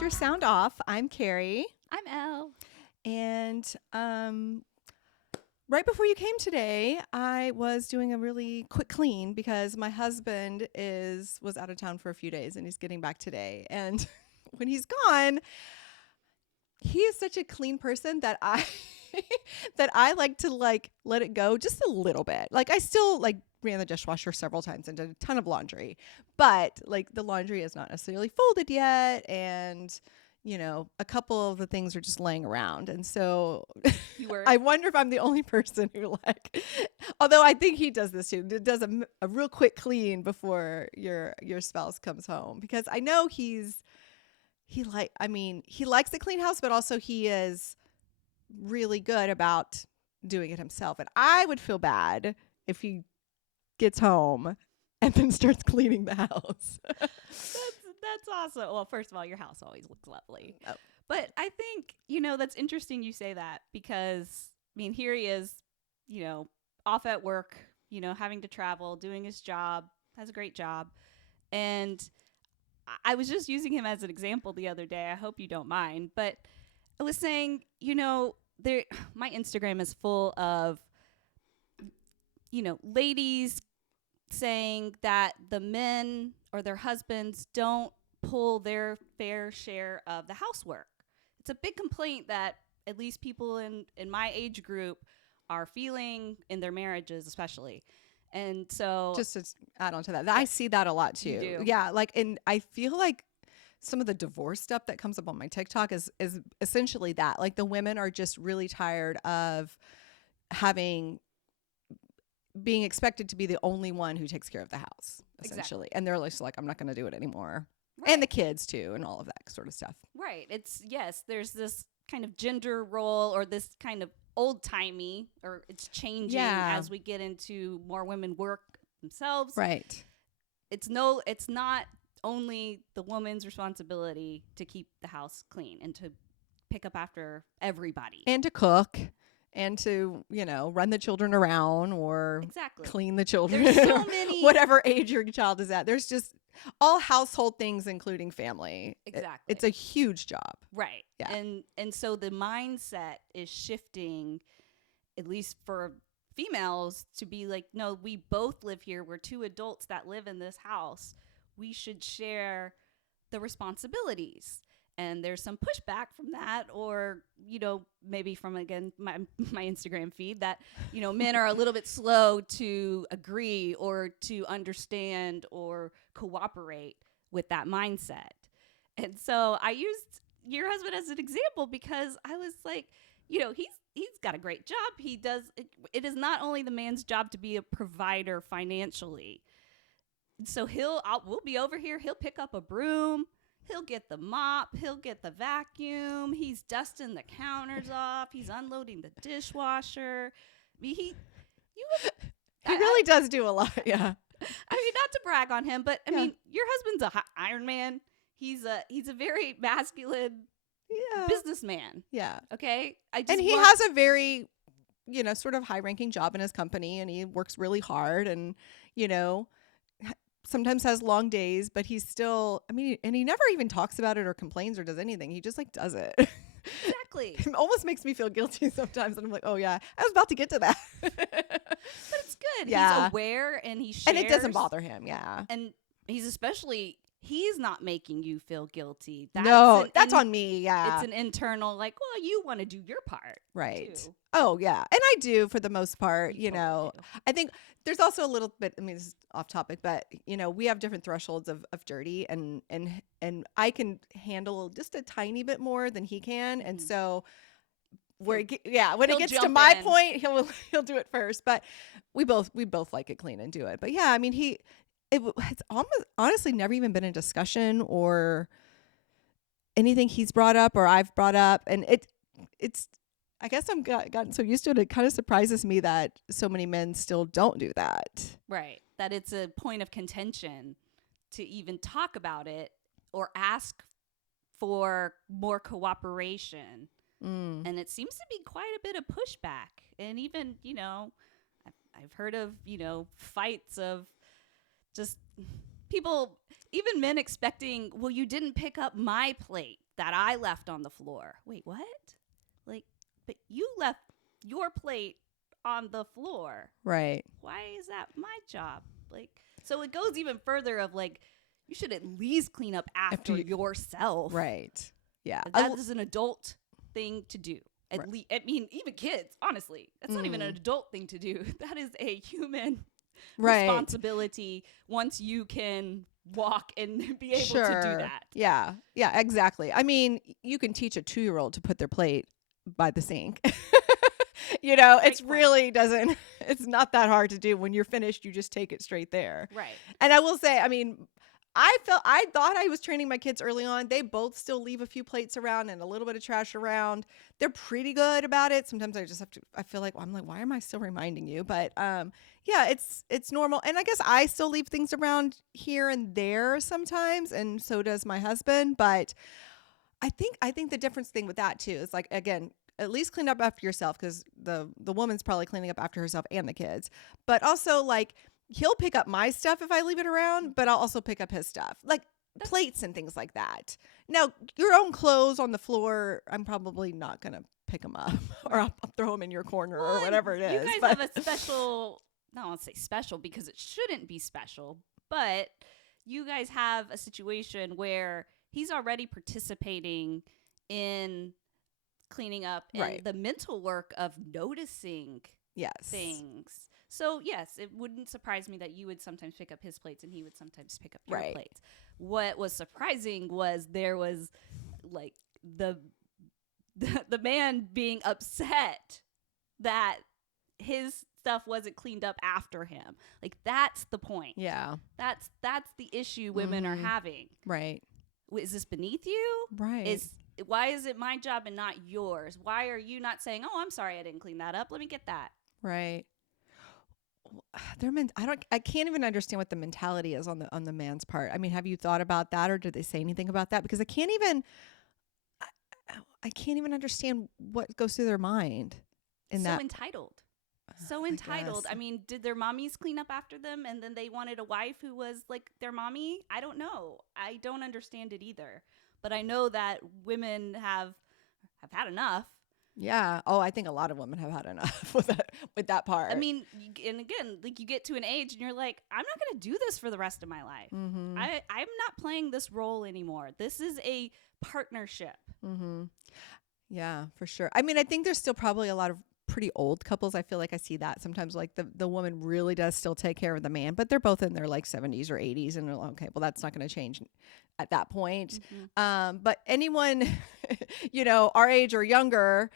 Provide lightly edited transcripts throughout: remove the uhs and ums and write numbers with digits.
Your Sound Off. I'm Carrie. I'm Elle. And right before you came today, I was doing a really quick clean because my husband was out of town for a few days and he's getting back today. And when he's gone, he is such a clean person that I like to let it go just a little bit. Like I still ran the dishwasher several times and did a ton of laundry, but the laundry is not necessarily folded yet, and a couple of the things are just laying around. And so I wonder if I'm the only person who although I think he does this too, does a real quick clean before your spouse comes home, because I know he likes a clean house, but also he is really good about doing it himself. And I would feel bad if he gets home and then starts cleaning the house. That's awesome. Well, first of all, your house always looks lovely. Oh. But I think, that's interesting you say that, because, here he is, off at work, having to travel, doing his job, has a great job. And I was just using him as an example the other day. I hope you don't mind. But I was saying, my Instagram is full of, ladies saying that the men or their husbands don't pull their fair share of the housework. It's a big complaint that at least people in my age group are feeling in their marriages, especially. And so just to add on to that, I see that a lot too. You do. Yeah. And I feel like some of the divorce stuff that comes up on my TikTok is essentially that. Like the women are just really tired of being expected to be the only one who takes care of the house, essentially. Exactly. And they're just like, I'm not going to do it anymore. Right. And the kids too, and all of that sort of stuff. Right. There's this kind of gender role, or this kind of old-timey, or it's changing as we get into more women work themselves. Right. It's not only the woman's responsibility to keep the house clean and to pick up after everybody. And to cook. And to, run the children around or clean the children. There's so many. Whatever age your child is at. There's just all household things, including family. Exactly. It's a huge job. Right. Yeah. And so the mindset is shifting, at least for females, to be like, no, we both live here. We're two adults that live in this house. We should share the responsibilities. And there's some pushback from that, or, maybe from, again, my Instagram feed that, men are a little bit slow to agree or to understand or cooperate with that mindset. And so I used your husband as an example because I was like, he's got a great job. It is not only the man's job to be a provider financially. So we'll be over here. He'll pick up a broom. He'll get the mop. He'll get the vacuum. He's dusting the counters off. He's unloading the dishwasher. He really does do a lot. Yeah. Not to brag on him, but your husband's a Iron Man. He's a very masculine businessman. Yeah. Okay. And he has a very, sort of high-ranking job in his company, and he works really hard, and sometimes has long days, but he's still, and he never even talks about it or complains or does anything. He just does it. Exactly. It almost makes me feel guilty sometimes. And I'm like, oh yeah, I was about to get to that. But it's good. Yeah. He's aware and he shares. And it doesn't bother him. Yeah. And he's not making you feel guilty. That's on me. Yeah. It's an internal, well, you want to do your part. Right. Too. Oh yeah. And I do for the most part, You totally do. I think there's also a little bit, this is off topic, but we have different thresholds of dirty, and I can handle just a tiny bit more than he can. And so when it gets to my point, he'll do it first, but we both like it clean and do it. But yeah, it's almost honestly never even been a discussion or anything he's brought up or I've brought up. And it's, I guess I'm gotten so used to it. It kind of surprises me that so many men still don't do that. Right. That it's a point of contention to even talk about it or ask for more cooperation. And it seems to be quite a bit of pushback. And even, I've heard of, fights of just people, even men expecting, well, you didn't pick up my plate that I left on the floor. Wait, what? Like, but you left your plate on the floor. Right. Why is that my job? Like, so it goes even further of like, you should at least clean up after yourself. Right. Yeah. That is an adult thing to do. Right. I mean, even kids, honestly, that's not even an adult thing to do. That is a human Right. responsibility once you can walk and be able Sure. to do that. Yeah. Yeah, exactly. I mean, you can teach a 2-year-old to put their plate by the sink. You know, it's really doesn't, it's not that hard to do. When you're finished, you just take it straight there. Right. And I will say, I mean, I thought I was training my kids early on. They both still leave a few plates around and a little bit of trash around. They're pretty good about it. Sometimes I just have to, I feel like, well, I'm like, why am I still reminding you? But yeah, it's normal. And I guess I still leave things around here and there sometimes. And so does my husband. But I think the difference thing with that too is like, again, at least clean up after yourself, because the woman's probably cleaning up after herself and the kids. But also, like, he'll pick up my stuff if I leave it around, but I'll also pick up his stuff, like plates and things like that. Now, your own clothes on the floor, I'm probably not going to pick them up or I'll throw them in your corner or whatever it is. You guys have a special, I don't want to say special because it shouldn't be special, but you guys have a situation where he's already participating in cleaning up and Right. the mental work of noticing Yes. things. So yes, it wouldn't surprise me that you would sometimes pick up his plates and he would sometimes pick up your Right. plates. What was surprising was there was like the man being upset that his stuff wasn't cleaned up after him. Like, that's the point. Yeah. That's the issue women are having. Right. Is this beneath you? Right. Why is it my job and not yours? Why are you not saying, "Oh, I'm sorry I didn't clean that up. Let me get that." Right. I can't even understand what the mentality is on the man's part. I mean, have you thought about that, or did they say anything about that? Because I can't even understand what goes through their mind in that. Entitled. I Entitled. guess. I mean, did their mommies clean up after them and then they wanted a wife who was like their mommy? I don't know. I don't understand it either. But I know that women have had enough. Yeah. Oh, I think a lot of women have had enough with that part. I mean, and again, like, you get to an age and you're like, I'm not going to do this for the rest of my life. Mm-hmm. I'm not playing this role anymore. This is a partnership. Mm-hmm. Yeah, for sure. I mean, I think there's still probably a lot of pretty old couples. I feel like I see that sometimes, like the woman really does still take care of the man, but they're both in their like 70s or 80s, and they're like, okay, well, that's not going to change at that point. Mm-hmm. But anyone, you know, our age or younger,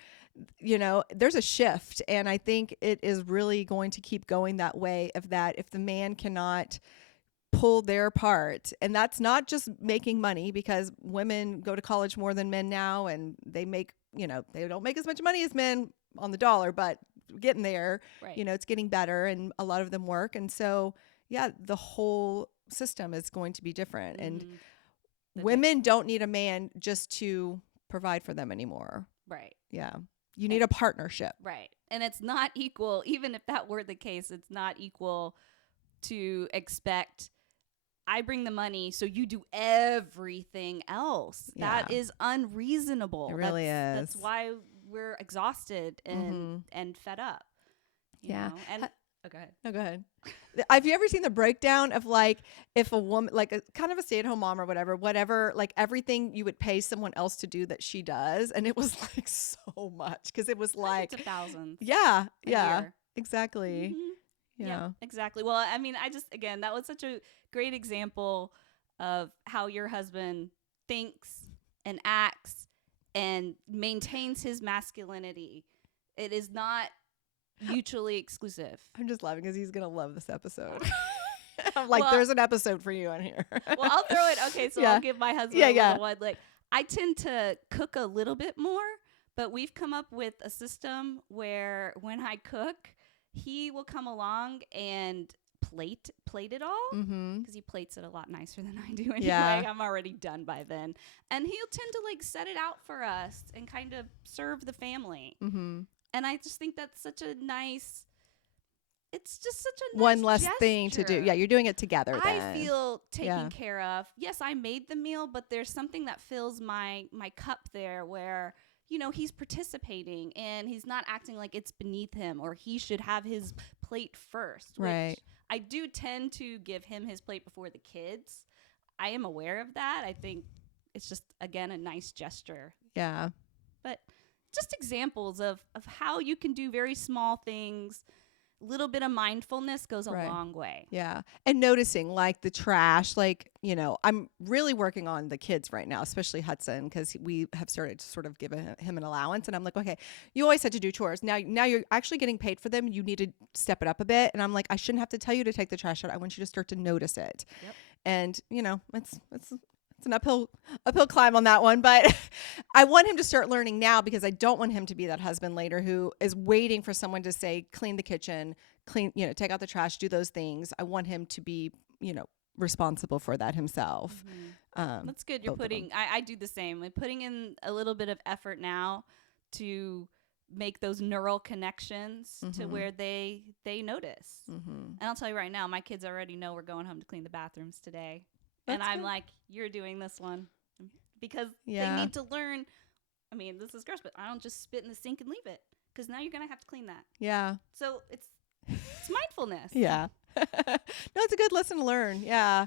you know, there's a shift, and I think it is really going to keep going that way. If the man cannot pull their part, and that's not just making money, because women go to college more than men now, and they make, you know, they don't make as much money as men on the dollar, but getting there. Right. You know, it's getting better, and a lot of them work, and so yeah, the whole system is going to be different. Mm-hmm. And women don't need a man just to provide for them anymore. Right. Yeah, you need a partnership. Right. And it's not equal, even if that were the case, it's not equal to expect I bring the money, so you do everything else. Yeah. That is unreasonable. It really is. That's why we're exhausted and fed up. you Yeah. know? And go ahead. No, go ahead. Have you ever seen the breakdown of, like, if a woman, like a kind of a stay-at-home mom or whatever, like everything you would pay someone else to do that she does, and it was like so much, because it was like Hundreds of thousands. yeah, a yeah, year. exactly. Mhm. Yeah. Exactly. Well, I mean, again, that was such a great example of how your husband thinks and acts and maintains his masculinity. It is not mutually exclusive. I'm just laughing because he's gonna love this episode. I'm like, Well- there's an episode for you on here. Well, I'll throw it. Okay, so Yeah. I'll give my husband Yeah, a yeah. little one. Like, I tend to cook a little bit more, but we've come up with a system where when I cook, he will come along and plate it all, Mm-hmm. because he plates it a lot nicer than I do anyway. Yeah. I'm already done by then. And he'll tend to, like, set it out for us and kind of serve the family. Mm-hmm. And I just think that's such a nice, it's just such a one nice less thing to do. gesture. Yeah, you're doing it together I then. feel taken Yeah. care of. Yes, I made the meal, but there's something that fills my cup there where, you know, he's participating and he's not acting like it's beneath him or he should have his plate first. Right. Which I do tend to give him his plate before the kids. I am aware of that. I think it's just, again, a nice gesture. Yeah. But just examples of how you can do very small things. A little bit of mindfulness goes a Right. long way. Yeah. And noticing like the trash, like, you know, I'm really working on the kids right now, especially Hudson, because we have started to sort of give him an allowance. And I'm like, okay, you always had to do chores. Now you're actually getting paid for them. You need to step it up a bit. And I'm like, I shouldn't have to tell you to take the trash out. I want you to start to notice it. Yep. And, you know, it's an uphill climb on that one, but I want him to start learning now because I don't want him to be that husband later who is waiting for someone to say, clean the kitchen, you know, take out the trash, do those things. I want him to be, you know, responsible for that himself. That's good. You're both of putting, I do the same. I'm putting in a little bit of effort now to make those neural connections to where they notice. And I'll tell you right now, my kids already know we're going home to clean the bathrooms today. And That's I'm good. like, you're doing this one because Yeah. they need to learn. I mean, this is gross, but I don't just spit in the sink and leave it because now you're going to have to clean that. Yeah. So it's mindfulness. Yeah. No, it's a good lesson to learn. Yeah.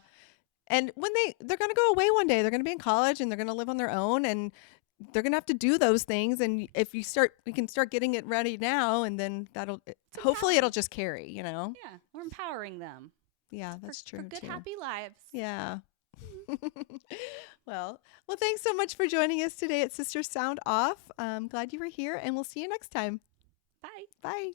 And when they're going to go away one day, they're going to be in college and they're going to live on their own and they're going to have to do those things. And if you can start getting it ready now and then hopefully it'll just carry, you know? Yeah. We're empowering them. Yeah, that's true For good, too. happy lives. Yeah. Well, thanks so much for joining us today at Sister Sound Off. I'm glad you were here and we'll see you next time. Bye. Bye.